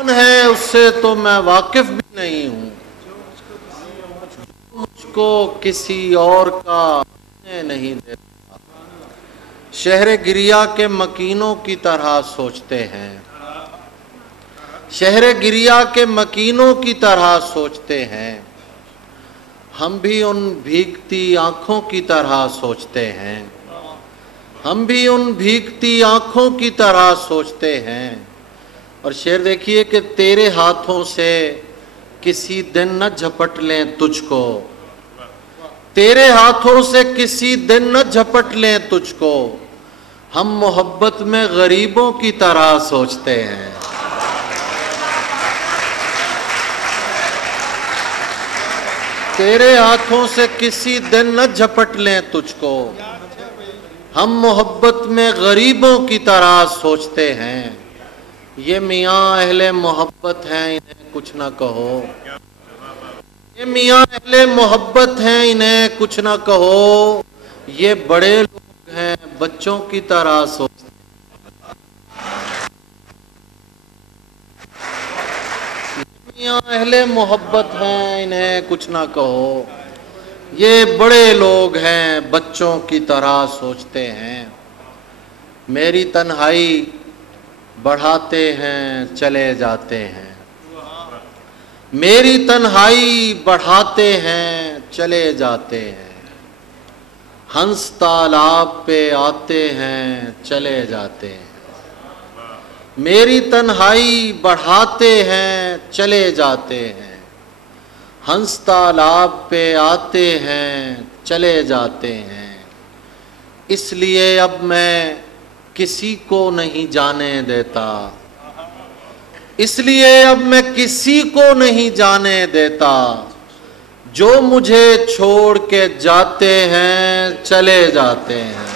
कौन है उससे तो मैं वाकिफ भी नहीं हूँ, मुझको किसी और का नहीं देता। शहर गिरिया के मकीनों की तरह सोचते हैं, शहर गिरिया के मकीनों की तरह सोचते हैं। हम भी उन भीगती आंखों की तरह सोचते हैं, हम भी उन भीगती आंखों की तरह सोचते हैं। और शेर देखिए कि तेरे हाथों से किसी दिन न झपट लें तुझको, तेरे हाथों से किसी दिन न झपट लें तुझको। हम मोहब्बत में गरीबों की तरह सोचते हैं। तेरे हाथों से किसी दिन न झपट लें तुझको, हम मोहब्बत में गरीबों की तरह सोचते हैं। ये मियाँ अहले मोहब्बत हैं, इन्हें कुछ ना कहो। ये मियाँ अहले मोहब्बत हैं, इन्हें कुछ ना कहो। ये बड़े लोग हैं, बच्चों की तरह सोचते हैं। मियाँ अहले मोहब्बत हैं, इन्हें कुछ ना कहो। ये बड़े लोग हैं, बच्चों की तरह सोचते हैं। मेरी तन्हाई बढ़ाते हैं, चले जाते हैं। मेरी तन्हाई बढ़ाते हैं, चले जाते हैं। हंस तालाब पे आते हैं, चले जाते हैं। मेरी तन्हाई बढ़ाते हैं, चले जाते हैं। हंस तालाब पे आते हैं, चले जाते हैं। इसलिए अब मैं किसी को नहीं जाने देता, इसलिए अब मैं किसी को नहीं जाने देता। जो मुझे छोड़ के जाते हैं, चले जाते हैं।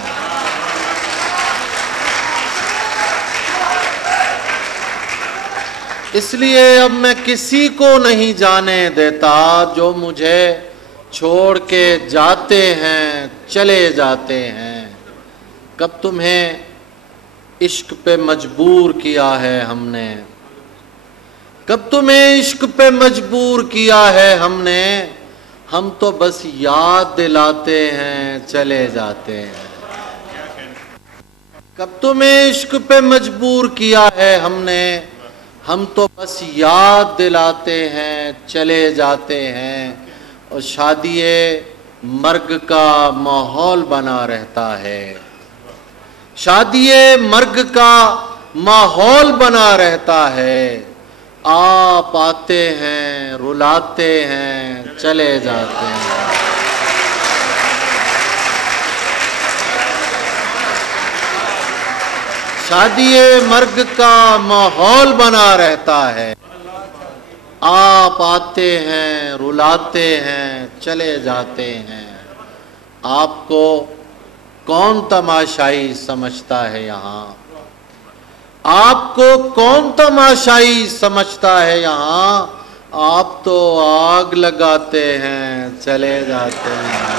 इसलिए अब मैं किसी को नहीं जाने देता। जो मुझे छोड़ के जाते हैं, चले जाते हैं। कब तुम्हें इश्क पे मजबूर किया है हमने, कब तुम्हें इश्क पे मजबूर किया है हमने। हम तो बस याद दिलाते हैं, चले जाते हैं। कब तुम्हें इश्क पे मजबूर किया है हमने, हम तो बस याद दिलाते हैं, चले जाते हैं। और शादिए मर्ग का माहौल बना रहता है, शादिए मर्ग का माहौल बना रहता है। आप आते हैं, रुलाते हैं, चले जाते हैं। शादिए मर्ग का माहौल बना रहता है। आप आते हैं, रुलाते हैं, चले जाते हैं। आपको कौन तमाशाई समझता है यहाँ, आपको कौन तमाशाई समझता है यहाँ। आप तो आग लगाते हैं, चले जाते हैं।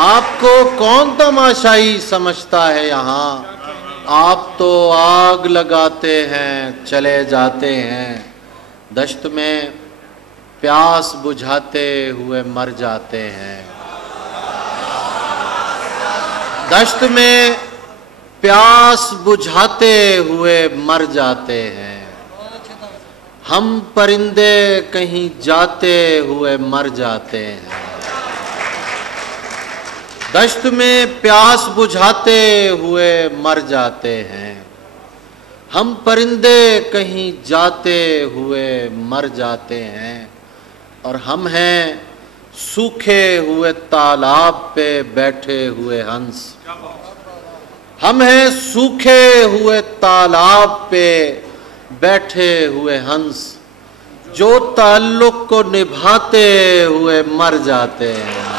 आपको कौन तमाशाई समझता है यहाँ। आप तो आग लगाते हैं, चले जाते हैं। दश्त में प्यास बुझाते हुए मर जाते हैं, दश्त में प्यास बुझाते हुए मर जाते हैं। हम परिंदे कहीं जाते हुए मर जाते हैं, दश्त में प्यास बुझाते हुए मर जाते हैं। हम परिंदे कहीं जाते हुए मर जाते हैं। और हम हैं सूखे हुए तालाब पे बैठे हुए हंस, हम हैं सूखे हुए तालाब पे बैठे हुए हंस, जो ताल्लुक को निभाते हुए मर जाते हैं।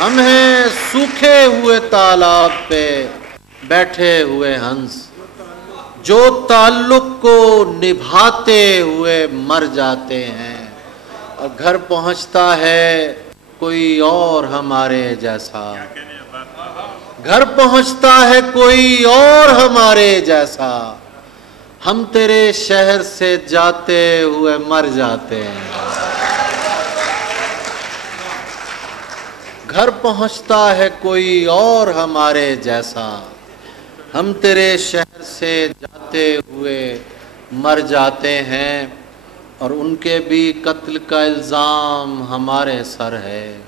हम हैं सूखे हुए तालाब पे बैठे हुए हंस, जो ताल्लुक को निभाते हुए मर जाते हैं। और घर पहुंचता है कोई और हमारे जैसा, घर पहुंचता है कोई और हमारे जैसा, हम तेरे शहर से जाते हुए मर जाते हैं। घर पहुंचता है कोई और हमारे जैसा, हम तेरे शहर से जाते हुए मर जाते हैं, और उनके भी कत्ल का इल्ज़ाम हमारे सर है,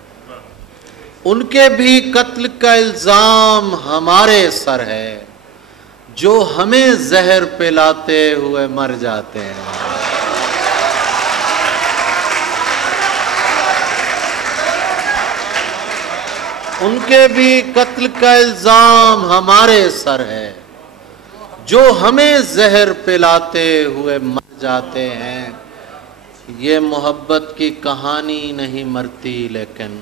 उनके भी कत्ल का इल्ज़ाम हमारे सर है, जो हमें जहर पिलाते हुए मर जाते हैं। उनके भी कत्ल का इल्ज़ाम हमारे सर है, जो हमें जहर पिलाते हुए मर जाते हैं। ये मोहब्बत की कहानी नहीं मरती, लेकिन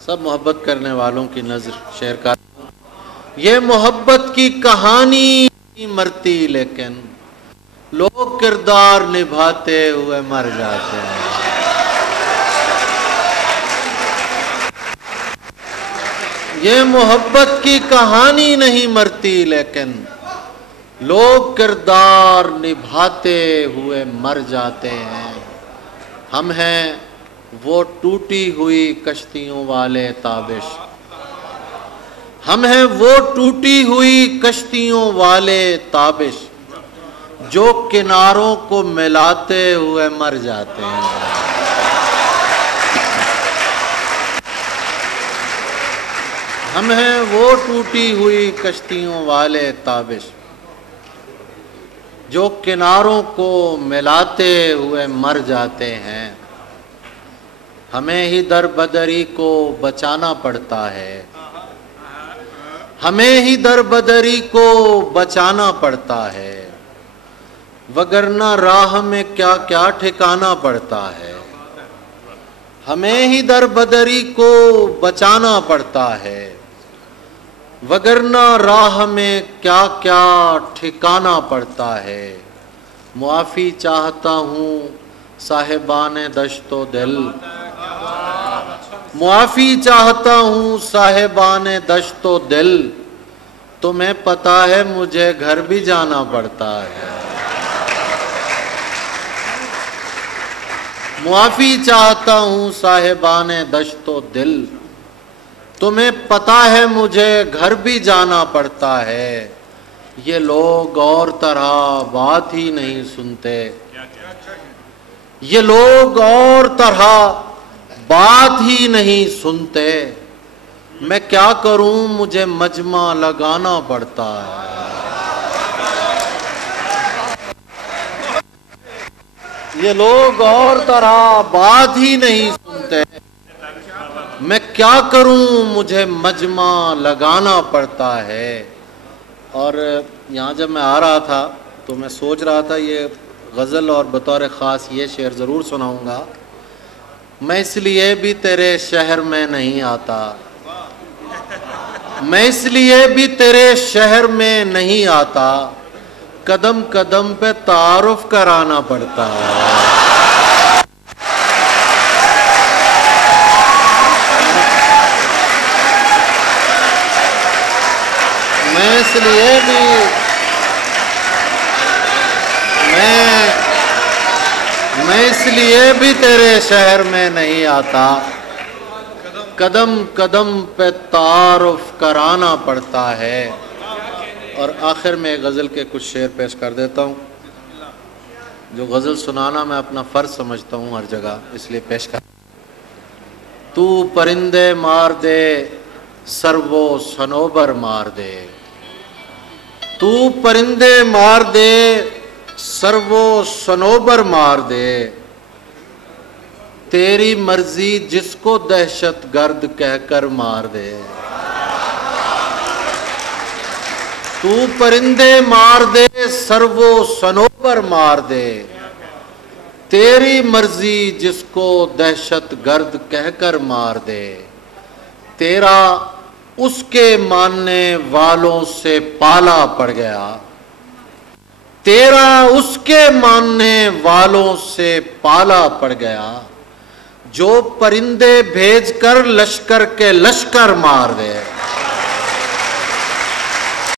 सब मोहब्बत करने वालों की नजर शेर का, ये मोहब्बत की कहानी नहीं मरती, लेकिन लोग किरदार निभाते हुए मर जाते हैं। ये मोहब्बत की कहानी नहीं मरती, लेकिन लोग किरदार निभाते हुए मर जाते हैं। हम हैं वो टूटी हुई कश्तियों वाले ताबिश, हम हैं वो टूटी हुई कश्तियों वाले ताबिश, जो किनारों को मिलाते हुए मर जाते हैं। हम हैं वो टूटी हुई कश्तियों वाले ताबिश, जो किनारों को मिलाते हुए मर जाते हैं। हमें ही दर बदरी को बचाना पड़ता है, हमें ही दर बदरी को बचाना पड़ता है, वगरना राह में क्या क्या ठिकाना पड़ता है। हमें ही दर बदरी को बचाना पड़ता है, वगरना राह में क्या क्या ठिकाना पड़ता है। मुआफ़ी चाहता हूँ साहिबाने दश्तो दिल, मुआफ़ी चाहता हूँ साहिबाने दश्तो दिल, तुम्हें पता है मुझे घर भी जाना पड़ता है। मुआफ़ी चाहता हूँ साहिबाने दश्तो दिल, तुम्हें पता है मुझे घर भी जाना पड़ता है। ये लोग और तरह बात ही नहीं सुनते, ये लोग और तरह बात ही नहीं सुनते। मैं क्या करूं, मुझे मजमा लगाना पड़ता है। ये लोग और तरह बात ही नहीं सुनते, मैं क्या करूं, मुझे मजमा लगाना पड़ता है। और यहाँ जब मैं आ रहा था तो मैं सोच रहा था ये गज़ल और बतौर ख़ास ये शेर ज़रूर सुनाऊंगा। मैं इसलिए भी तेरे शहर में नहीं आता, मैं इसलिए भी तेरे शहर में नहीं आता, कदम कदम पे तारुफ कराना पड़ता है। मैं इसलिए भी मैं इसलिए भी तेरे शहर में नहीं आता, कदम कदम पे तारुफ कराना पड़ता है। और आखिर में गज़ल के कुछ शेर पेश कर देता हूँ, जो गज़ल सुनाना मैं अपना फ़र्ज़ समझता हूँ हर जगह, इसलिए पेश कर। तू परिंदे मार दे सर्वो सनोबर मार दे, तू परिंदे मार दे सर्वो सनोबर मार दे, तेरी मर्जी जिसको दहशत गर्द कहकर मार दे। तू परिंदे मार दे सर्वो सनोबर मार दे, तेरी मर्जी जिसको दहशत गर्द कहकर मार दे। तेरा उसके मानने वालों से पाला पड़ गया, तेरा उसके मानने वालों से पाला पड़ गया। जो परिंदे भेजकर लश्कर के लश्कर मार दे।